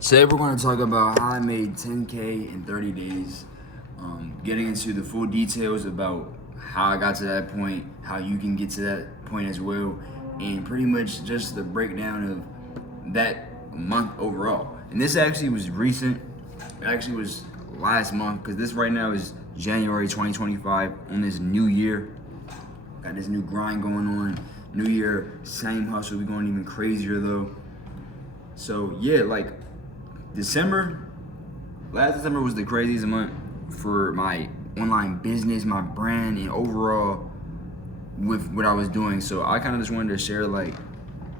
Today we're going to talk about how I made 10K in 30 days, getting into the full details about how I got to that point, how you can get to that point as well, and pretty much just the breakdown of that month overall. And this actually was recent. It actually was last month because this right now is January 2025 on this new year. Got this new grind going on. New year, same hustle. We're going even crazier though. So yeah, like last December was the craziest month for my online business, my brand, and overall with what I was doing. So I kind of just wanted to share, like,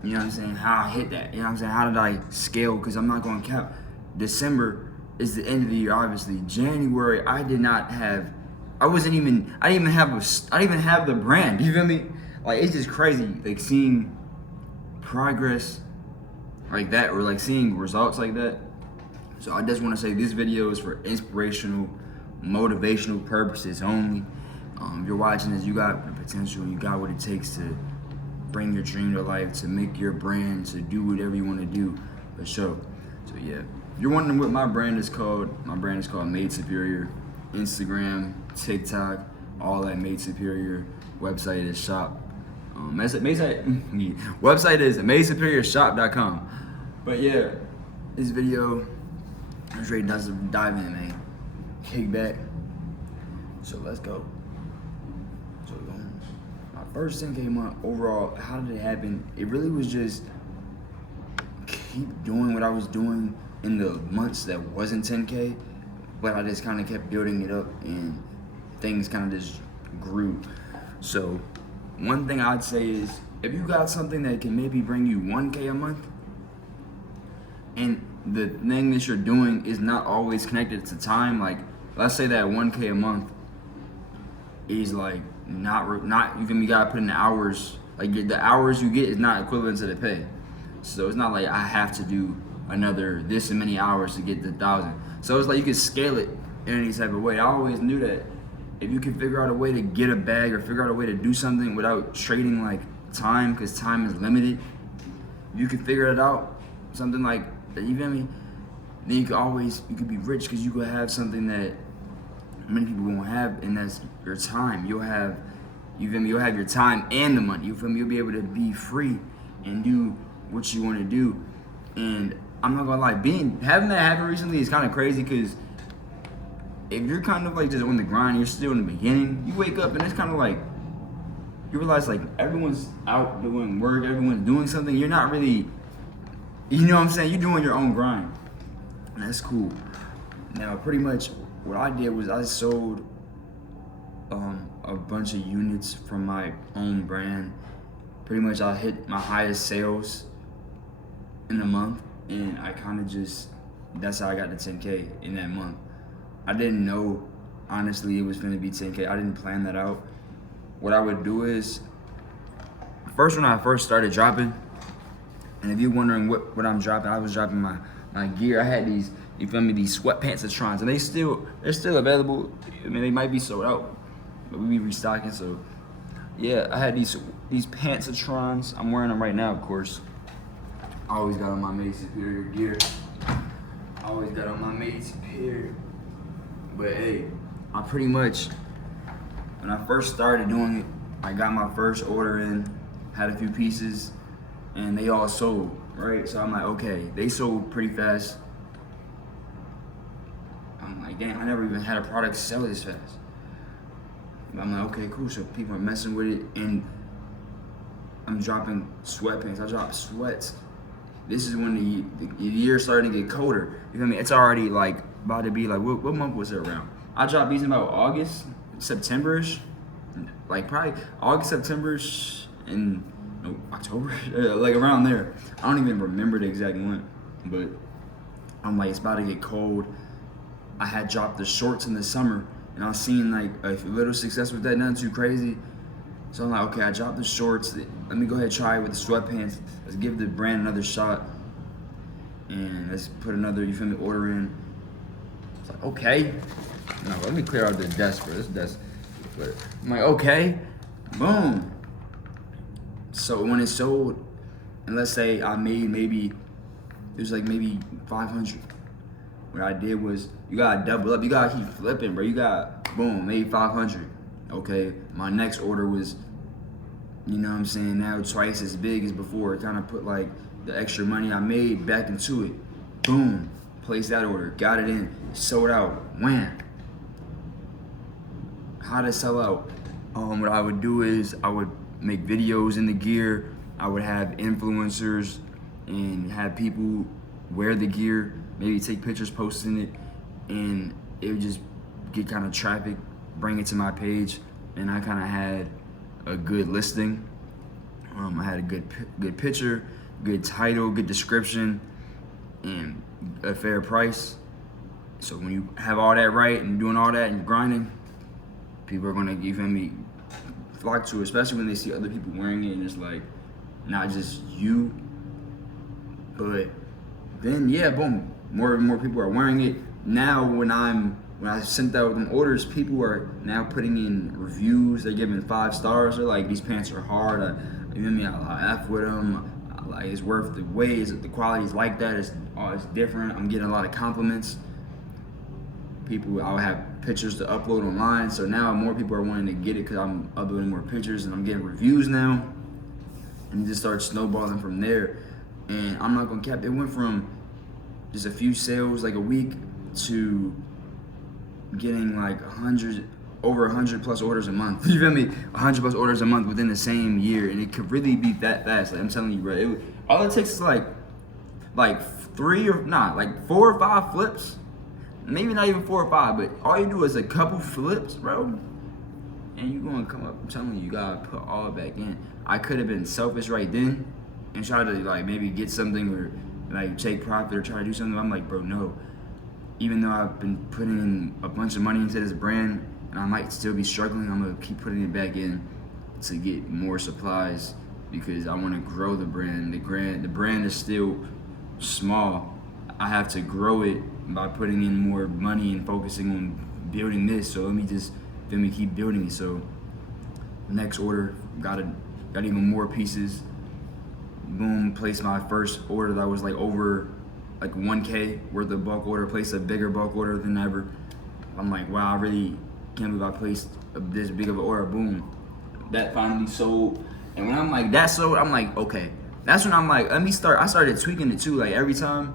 you know what I'm saying, how I hit that. You know what I'm saying? How did I scale? Because I'm not going to cap. December is the end of the year, obviously. January, I didn't even have the brand. You feel me? Like, it's just crazy, like seeing progress like that, or like seeing results like that. So I just want to say this video is for inspirational, motivational purposes only. If you're watching this, you got the potential, you got what it takes to bring your dream to life, to make your brand, to do whatever you want to do, for sure. So yeah, if you're wondering what my brand is called Made Superior. Instagram, TikTok, all that Made Superior. Website is shop. Website is madesuperiorshop.com. But yeah, this video, I was ready to dive in, man. Kick back. So let's go. So my first 10K month overall, how did it happen? It really was just keep doing what I was doing in the months that wasn't 10K, but I just kind of kept building it up and things kind of just grew. So one thing I'd say is, if you got something that can maybe bring you 1K a month, and the thing that you're doing is not always connected to time, like let's say that 1K a month is like not you gotta put in the hours, like the hours you get is not equivalent to the pay. So it's not like I have to do another this and many hours to get the 1,000. So it's like you can scale it in any type of way. I always knew that if you can figure out a way to get a bag or figure out a way to do something without trading like time, because time is limited, you can figure it out, something like that, you feel me? Then you could be rich, because you could have something that many people won't have, and that's your time. You'll have your time and the money, you feel me? You'll be able to be free and do what you want to do. And I'm not gonna lie, having that happen recently is kind of crazy, because if you're kind of like just on the grind, you're still in the beginning, you wake up and it's kind of like, you realize like everyone's out doing work, everyone's doing something, you're not really, you know what I'm saying, you're doing your own grind, and that's cool. Now pretty much what I did was I sold a bunch of units from my own brand. Pretty much I hit my highest sales in a month, and I kind of just, that's how I got to 10K in that month. I didn't know, honestly, it was gonna be 10K. I didn't plan that out. What I would do is, when I first started dropping, and if you're wondering what I'm dropping, I was dropping my gear. I had these, you feel me, these sweatpants Atrons, and they're still available. I mean, they might be sold out, but we be restocking. So yeah, I had these pants Atrons. I'm wearing them right now, of course. I always got on my Made Superior gear. But hey, I pretty much, when I first started doing it, I got my first order in, had a few pieces, and they all sold, right? So I'm like, okay, they sold pretty fast. I'm like, damn, I never even had a product sell this fast. But I'm like, okay, cool, so people are messing with it, and I'm dropping sweatpants. I drop sweats. This is when the year's starting to get colder. You feel me? It's already like about to be like, what month was it around? I dropped these in about August, September-ish. Like probably August, September-ish, and October, like around there. I don't even remember the exact month, but I'm like, it's about to get cold. I had dropped the shorts in the summer, and I was seeing like a little success with that, nothing too crazy. So I'm like, okay, I dropped the shorts. Let me go ahead and try it with the sweatpants. Let's give the brand another shot, and let's put another, you feel me, order in. It's like, okay. No, let me clear out the desk for this desk. I'm like, okay, boom. So when it sold, and let's say I made maybe it was like maybe 500. What I did was, you gotta double up, you gotta keep flipping, bro. You got, boom, maybe 500. Okay, my next order was, you know what I'm saying, now twice as big as before. Kind of put like the extra money I made back into it. Boom, placed that order, got it in, sold out, wham. How to sell out? What I would do is I would make videos in the gear. I would have influencers and have people wear the gear, maybe take pictures posting it, and it would just get kind of traffic, bring it to my page, and I kind of had a good listing. I had a good picture, good title, good description, and a fair price. So when you have all that right and doing all that and grinding, people are gonna, you feel me, flock to it, especially when they see other people wearing it, and it's like not just you, but then yeah, boom, more and more people are wearing it. Now when I sent out them orders, people are now putting in reviews. They're giving 5 stars. They're like, these pants are hard. You know what I mean? I F with them. Like, it's worth the wait. The quality is like that. It's different. I'm getting a lot of compliments. People, I'll have pictures to upload online. So now more people are wanting to get it because I'm uploading more pictures and I'm getting reviews now. And it just starts snowballing from there. And I'm not gonna cap. It went from just a few sales like a week to getting like over 100 plus orders a month. You feel me? 100 plus orders a month within the same year, and it could really be that fast. Like, I'm telling you, bro. All it takes is like 4 or 5 flips. Maybe not even 4 or 5, but all you do is a couple flips, bro, and you're gonna come up. I'm telling you, you gotta put all back in. I could have been selfish right then and try to like maybe get something or like take profit or try to do something. I'm like, bro, no. Even though I've been putting in a bunch of money into this brand and I might still be struggling, I'm gonna keep putting it back in to get more supplies because I wanna grow the brand. The brand is still small. I have to grow it by putting in more money and focusing on building this. So let me keep building it. So next order, got even more pieces. Boom, placed my first order that was like over like 1K worth of bulk order, placed a bigger bulk order than ever. I'm like, wow, I really can't believe I placed this big of an order. Boom, that finally sold. And when I'm like, that sold, I'm like, okay. That's when I'm like, I started tweaking it too. Like every time,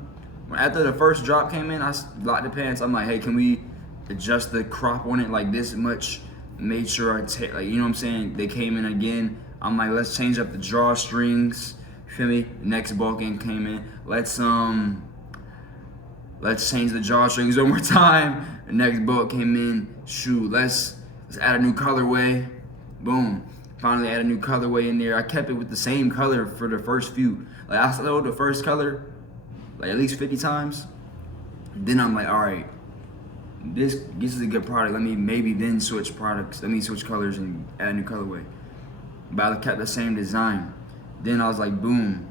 after the first drop came in, I locked the pants. I'm like, hey, can we adjust the crop on it like this much? Made sure like, you know what I'm saying? They came in again. I'm like, let's change up the drawstrings. Feel me? Next bulk in came in. Let's change the drawstrings one more time. The next bulk came in. Shoot, let's add a new colorway. Boom. Finally add a new colorway in there. I kept it with the same color for the first few. Like I sold the first color like at least 50 times. Then I'm like, all right, this is a good product. Let me maybe then switch products. Let me switch colors and add a new colorway. But I kept the same design. Then I was like, boom.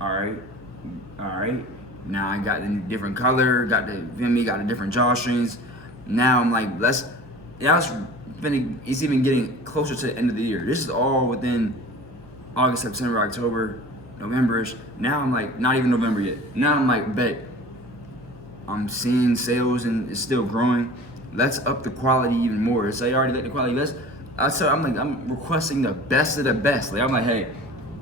All right. Now I got the different color, got the different drawstrings. Now I'm like, it's even getting closer to the end of the year. This is all within August, September, October, November-ish. Now I'm like, not even November yet. Now I'm like, bet. I'm seeing sales and it's still growing. Let's up the quality even more. So I already like the quality. I'm requesting the best of the best. Like I'm like, hey,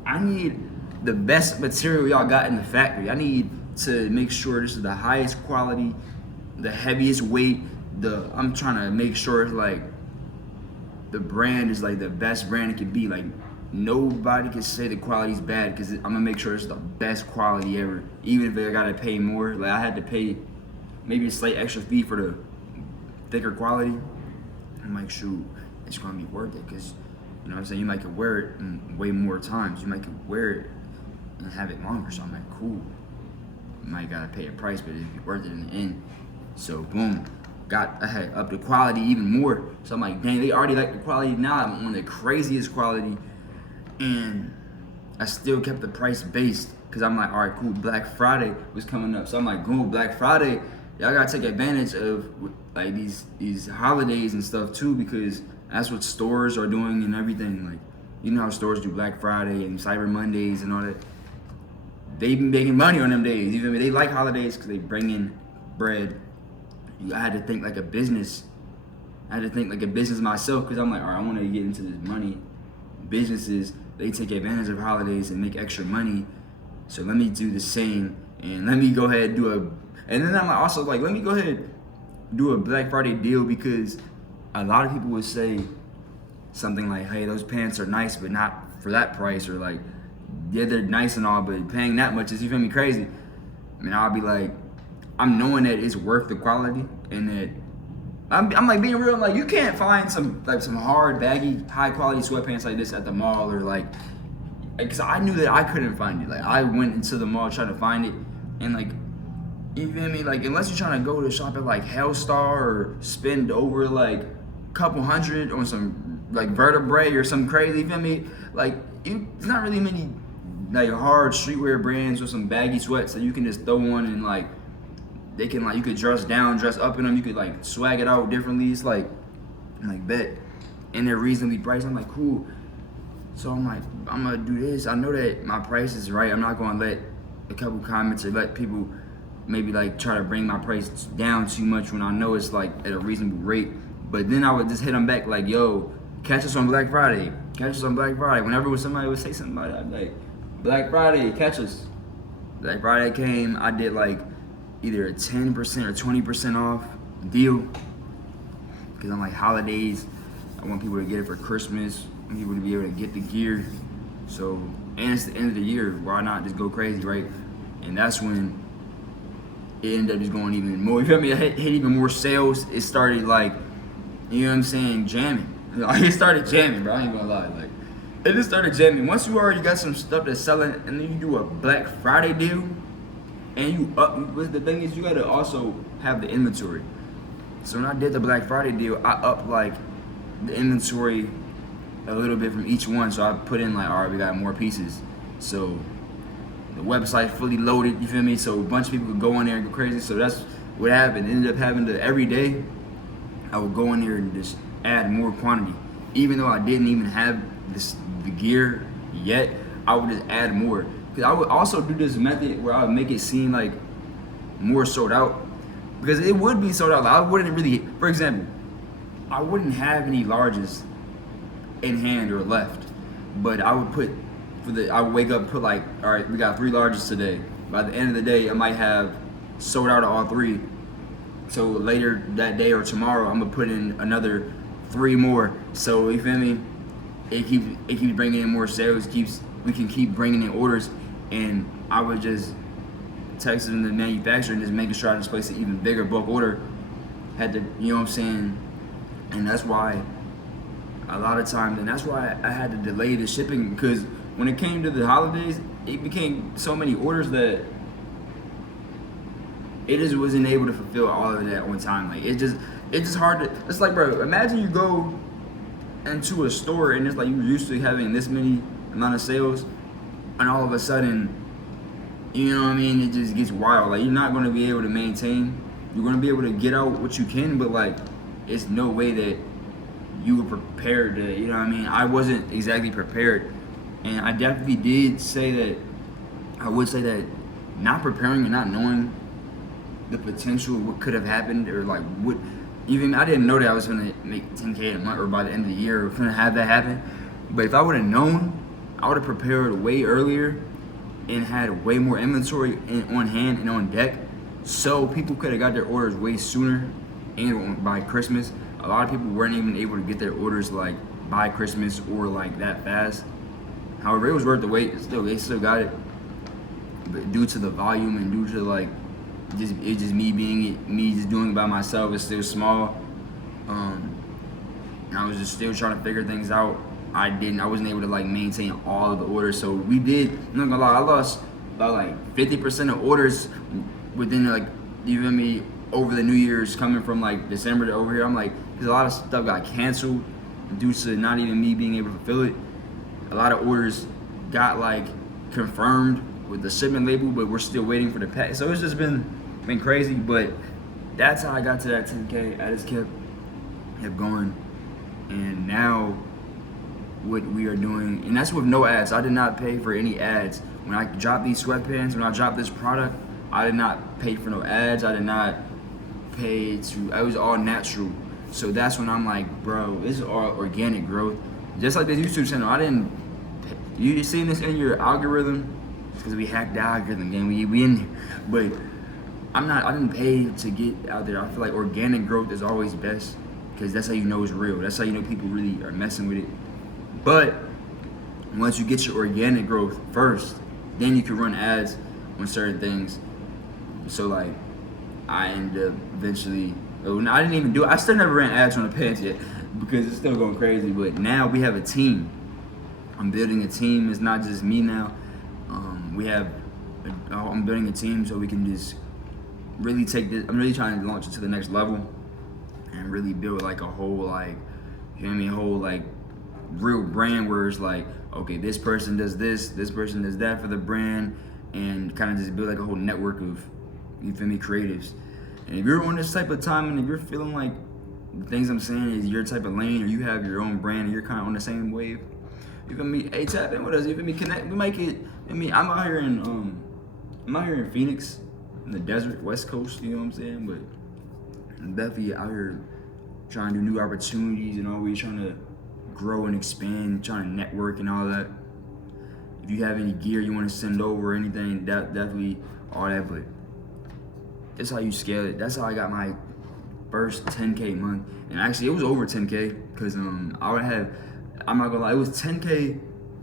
I need the best material y'all got in the factory. I need to make sure this is the highest quality, the heaviest weight. I'm trying to make sure it's like the brand is like the best brand it can be. Like nobody can say the quality's bad because I'm gonna make sure it's the best quality ever. Even if I gotta pay more, like I had to pay maybe a slight extra fee for the thicker quality. I'm like, shoot, it's gonna be worth it because you know what I'm saying. You might could wear it way more times. You might could wear it and have it longer. So I'm like, cool. You might gotta pay a price, but it'd be worth it in the end. So boom. I had up the quality even more. So I'm like, dang, they already like the quality. Now I'm on the craziest quality. And I still kept the price based. Cause I'm like, all right, cool, Black Friday was coming up. So I'm like, cool, Black Friday, y'all gotta take advantage of like these holidays and stuff too, because that's what stores are doing and everything. Like, you know how stores do Black Friday and Cyber Mondays and all that. they be making money on them days. You feel me? They like holidays because they bring in bread. I had to think like a business. I had to think like a business myself because I'm like, all right, I want to get into this money. Businesses, they take advantage of holidays and make extra money. So let me do the same, and let me go ahead and do a. And then I'm also like, let me go ahead and do a Black Friday deal, because a lot of people would say something like, hey, those pants are nice, but not for that price, or like, yeah, they're nice and all, but paying that much is, you feel me, crazy. I mean, I'll be like, I'm knowing that it's worth the quality, and that I'm like being real. I'm like, you can't find some hard, baggy, high quality sweatpants like this at the mall, or like, because I knew that I couldn't find it. Like, I went into the mall trying to find it, and like, you feel me? Like, unless you're trying to go to shop at like Hellstar or spend over like a couple hundred on some like vertebrae or some crazy, you feel me? Like, it's not really many like hard streetwear brands with some baggy sweats that you can just throw on, and like, they can like, you could dress down, dress up in them, you could like swag it out differently. It's like, I'm like, bet. And they're reasonably priced. I'm like, cool. So I'm like, I'm gonna do this. I know that my price is right. I'm not gonna let a couple comments or let people maybe like try to bring my price down too much when I know it's like at a reasonable rate. But then I would just hit them back like, yo, catch us on Black Friday. Catch us on Black Friday. Whenever somebody would say something about it, I'd be like, Black Friday, catch us. Black Friday came, I did like either a 10% or 20% off deal. Because I'm like, holidays, I want people to get it for Christmas. I want people to be able to get the gear. So, and it's the end of the year, why not just go crazy, right? And that's when it ended up just going even more. You feel me? It hit even more sales. It started like, you know what I'm saying, jamming. Like, it started jamming, bro. I ain't gonna lie. Like, it just started jamming. Once you already got some stuff that's selling, and then you do a Black Friday deal, and you up. But the thing is, you gotta also have the inventory. So when I did the Black Friday deal, I upped like the inventory a little bit from each one. So I put in like, all right, we got more pieces. So the website fully loaded, you feel me? So a bunch of people could go in there and go crazy. So that's what happened. It ended up having to, every day, I would go in there and just add more quantity. Even though I didn't even have the gear yet, I would just add more. Because I would also do this method where I would make it seem like more sold out. Because it would be sold out. Like, I wouldn't really, for example, I wouldn't have any larges in hand or left. But I would put, I would wake up, put like, all right, we got 3 larges today. By the end of the day, I might have sold out of all 3. So later that day or tomorrow, I'm gonna put in another 3 more. So you feel me? It keeps bringing in more sales. We can keep bringing in orders, and I would just text them the manufacturer and just making sure I just place an even bigger bulk order. Had to, you know what I'm saying? And that's why a lot of times, and that's why I had to delay the shipping, because when it came to the holidays, it became so many orders that it just wasn't able to fulfill all of that on time. Like, it's just hard to, it's like, bro, imagine you go into a store and it's like you're used to having this many amount of sales, and all of a sudden, you know what I mean, it just gets wild. Like, you're not going to be able to maintain. You're going to be able to get out what you can, but like, it's no way that you were prepared to, you know what I mean? I wasn't exactly prepared, and I definitely did say that, I would say that not preparing and not knowing the potential of what could have happened, or like what, even I didn't know that I was gonna make 10K a month, or by the end of the year, or gonna have that happen. But if I would have known, I would have prepared way earlier and had way more inventory on hand and on deck, so people could have got their orders way sooner and by Christmas. A lot of people weren't even able to get their orders like by Christmas or like that fast. However, it was worth the wait. They still got it, but due to the volume and due to like just me just doing it by myself, it's still small. I was just still trying to figure things out. I wasn't able to like maintain all of the orders. So we did, I'm not gonna lie, I lost about like 50% of orders within like, you feel me, over the New Year's, coming from like December to over here. I'm like, because a lot of stuff got canceled due to not even me being able to fulfill it. A lot of orders got like confirmed with the shipment label, but we're still waiting for the pack. So it's just been crazy, but that's how I got to that 10K. I just kept going, and now what we are doing, and that's with no ads. I did not pay for any ads when I dropped these sweatpants, when I dropped this product, I did not pay for no ads. I did not pay to. It was all natural. So that's when I'm like, bro, this is all organic growth. Just like the YouTube channel, I didn't. You seen this in your algorithm? Because we hacked the algorithm, gang. We in there, but I didn't pay to get out there. I feel like organic growth is always best because that's how you know it's real. That's how you know people really are messing with it. But once you get your organic growth first, then you can run ads on certain things. So like, I ended up eventually. I didn't even do it. I still never ran ads on the pants yet because it's still going crazy. But now we have a team. I'm building a team. It's not just me now. I'm building a team so we can just really take this. I'm really trying to launch it to the next level and really build like a whole like, you know what I mean, whole like real brand where it's like, okay, this person does this person does that for the brand, and kind of just build like a whole network of, you feel me, creatives. And if you're on this type of time and if you're feeling like the things I'm saying is your type of lane, or you have your own brand and you're kind of on the same wave, you feel me? Hey, tap in with us. You feel me? Connect. We make it. I mean, I'm out here in Phoenix, in the desert, West Coast. You know what I'm saying? But I'm definitely out here trying to do new opportunities and always trying to grow and expand, trying to network and all that. If you have any gear you want to send over or anything, definitely all that. But that's how you scale it. That's how I got my first 10K month. And actually, it was over 10K because I would have. I'm not gonna lie, it was 10K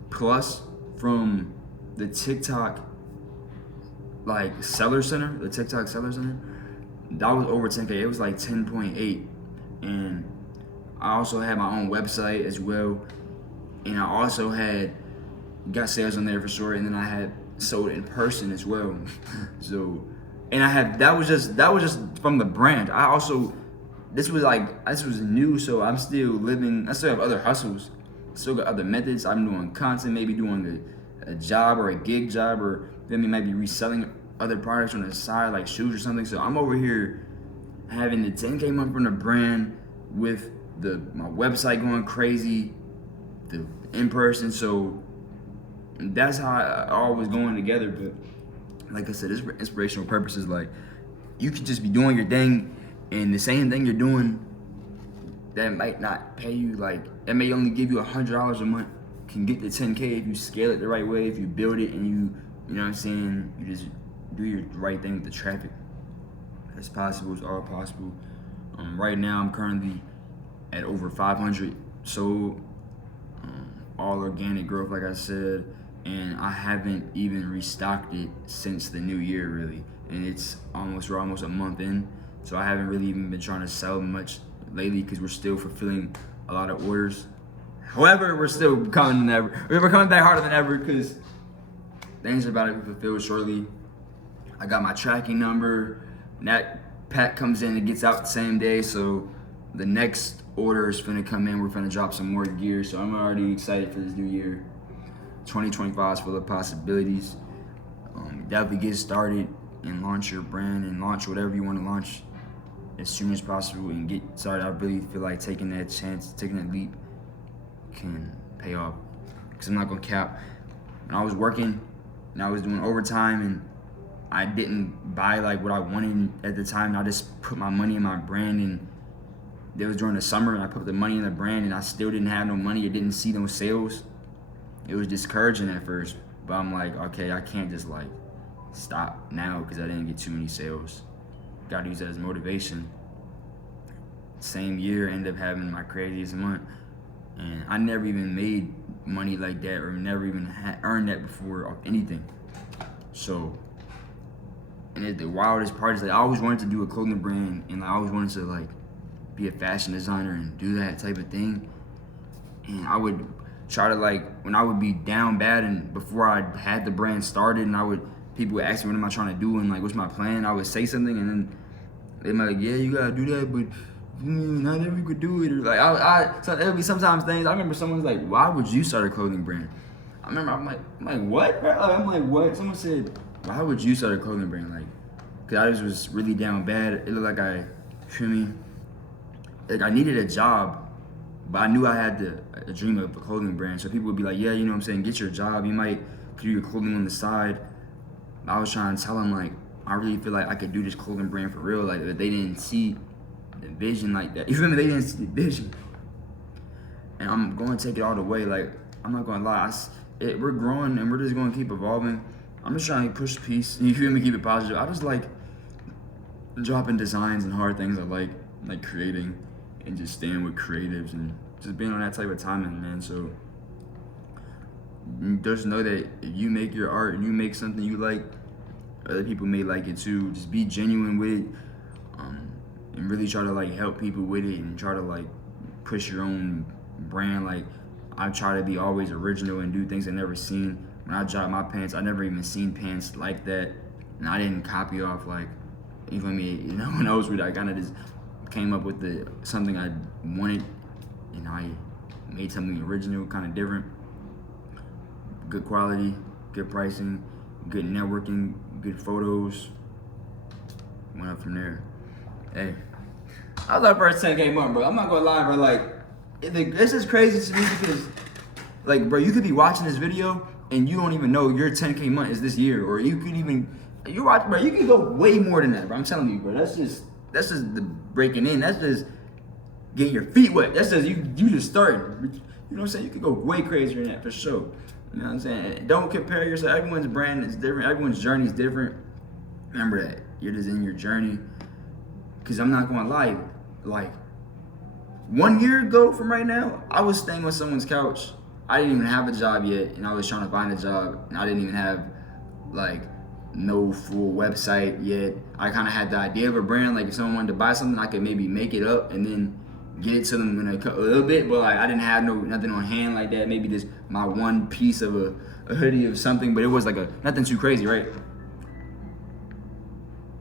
plus from the TikTok like seller center, the TikTok seller center. That was over 10K. It was like 10.8, and I also had my own website as well, and I also got sales on there for sure, and then I had sold in person as well. So, and that was just from the brand. This was new, so I still have other hustles. Still got other methods. I'm doing content, maybe doing a job or a gig job, or then maybe reselling other products on the side, like shoes or something. So I'm over here having the 10K month from the brand with my website going crazy, the in person. So that's how I all was going together. But like I said, it's for inspirational purposes. Like, you could just be doing your thing, and the same thing you're doing that might not pay you, like, that may only give you $100 a month, can get to 10K if you scale it the right way, if you build it and you know what I'm saying, you just do your right thing with the traffic. It's possible, it's all possible. Right now I'm currently at over 500 sold, all organic growth, like I said, and I haven't even restocked it since the new year, really. And we're almost a month in, so I haven't really even been trying to sell much lately because we're still fulfilling a lot of orders. However, we're still coming we're coming back harder than ever because things are about to be fulfilled shortly. I got my tracking number, and that pack comes in and gets out the same day, so the next order is finna come in. We're finna drop some more gear, so I'm already excited for this new year. 2025 is full of possibilities. Definitely get started and launch your brand and launch whatever you want to launch as soon as possible and get started. I really feel like taking that chance, taking that leap can pay off. Because I'm not gonna cap. When I was working and I was doing overtime and I didn't buy like what I wanted at the time, and I just put my money in my brand, and it was during the summer and I put the money in the brand and I still didn't have no money, I didn't see no sales. It was discouraging at first, but I'm like, okay, I can't just like stop now because I didn't get too many sales. Gotta use that as motivation. Same year, ended up having my craziest month, and I never even made money like that, or never even earned that before off anything. So, and the wildest part is like I always wanted to do a clothing brand, and I always wanted to like be a fashion designer and do that type of thing. And I would try to, like, when I would be down bad and before I had the brand started, and people would ask me what am I trying to do and like what's my plan, I would say something and then they might like, yeah, you gotta do that, but not everyone could do it. Or like so there'll be sometimes things. I remember someone's like, why would you start a clothing brand? I'm like what? I'm like, what? Someone said, why would you start a clothing brand? Like, cause I just was really down bad. It looked like like I needed a job, but I knew I had a dream of a clothing brand. So people would be like, yeah, you know what I'm saying, get your job. You might do your clothing on the side. I was trying to tell them, like, I really feel like I could do this clothing brand for real. Like, if they didn't see the vision like that. You feel me? They didn't see the vision. And I'm going to take it all the way. Like, I'm not going to lie. We're growing and we're just going to keep evolving. I'm just trying to push peace. You feel me? Keep it positive. I just like dropping designs and hard things. I like creating and just staying with creatives and just being on that type of timing, man. So just know that if you make your art and you make something you like, other people may like it too. Just be genuine with it, and really try to like help people with it and try to like push your own brand. Like, I try to be always original and do things I never seen. When I dropped my pants, I never even seen pants like that, and I didn't copy off like, you feel me? You know, when I was with, I kind of just came up with something I wanted, and I made something original, kind of different. Good quality, good pricing, good networking, good photos. Went up from there. Hey, I was our first 10K month, bro. I'm not gonna lie, bro. Like, this is crazy to me because, like, bro, you could be watching this video and you don't even know your 10K month is this year, or you could even bro. You can go way more than that, bro. I'm telling you, bro. That's just the breaking in. That's just getting your feet wet. That's just you just starting. You know what I'm saying? You could go way crazier than that for sure. You know what I'm saying? Don't compare yourself. Everyone's brand is different. Everyone's journey is different. Remember that. You're just in your journey. Because I'm not going to lie. Like, 1 year ago from right now, I was staying on someone's couch. I didn't even have a job yet. And I was trying to find a job. And I didn't even have, like, no full website yet. I kind of had the idea of a brand. Like, if someone wanted to buy something, I could maybe make it up and then get it to them in a little bit, but like I didn't have nothing on hand like that. Maybe just my one piece of a hoodie of something, but it was like nothing too crazy, right?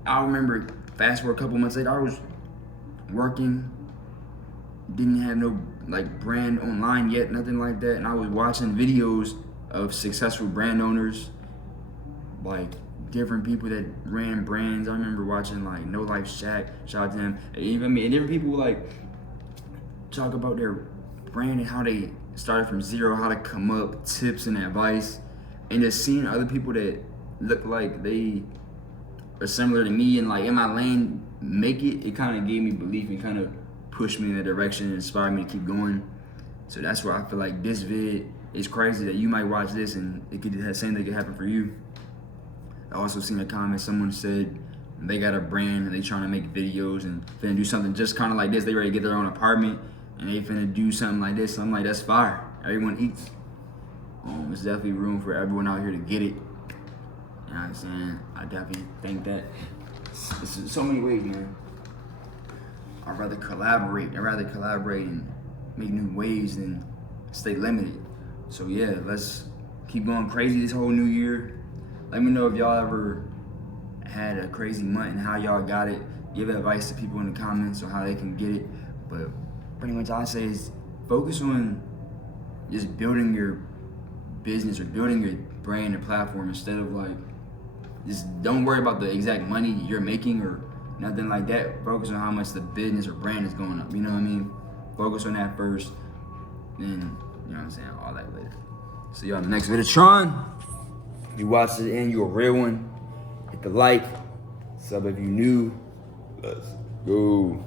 I remember, fast forward a couple months later, I was working, didn't have no like brand online yet, nothing like that, and I was watching videos of successful brand owners, like different people that ran brands. I remember watching like No Life Shaq, shout out to him, even me, and different people like talk about their brand and how they started from zero, how to come up, tips and advice, and just seeing other people that look like they are similar to me and like in my lane make it kind of gave me belief and kind of pushed me in that direction and inspired me to keep going. So that's where I feel like this vid is crazy that you might watch this and it could the same thing could happen for you. I also seen a comment, someone said they got a brand and they trying to make videos and finna do something just kind of like this. They ready to get their own apartment and they finna do something like this. So I'm like, that's fire. Everyone eats. There's definitely room for everyone out here to get it. You know what I'm saying? I definitely think that. It's so many ways, man. I'd rather collaborate and make new ways than stay limited. So yeah, let's keep going crazy this whole new year. Let me know if y'all ever had a crazy month and how y'all got it. Give advice to people in the comments on how they can get it. But pretty much all I say is focus on just building your business or building your brand and platform instead of like, just don't worry about the exact money you're making or nothing like that. Focus on how much the business or brand is going up. You know what I mean? Focus on that first. Then, you know what I'm saying? All that later. See y'all in the next video. Tron, if you watched it and you're a real one, hit the like. Sub if you new. Let's go.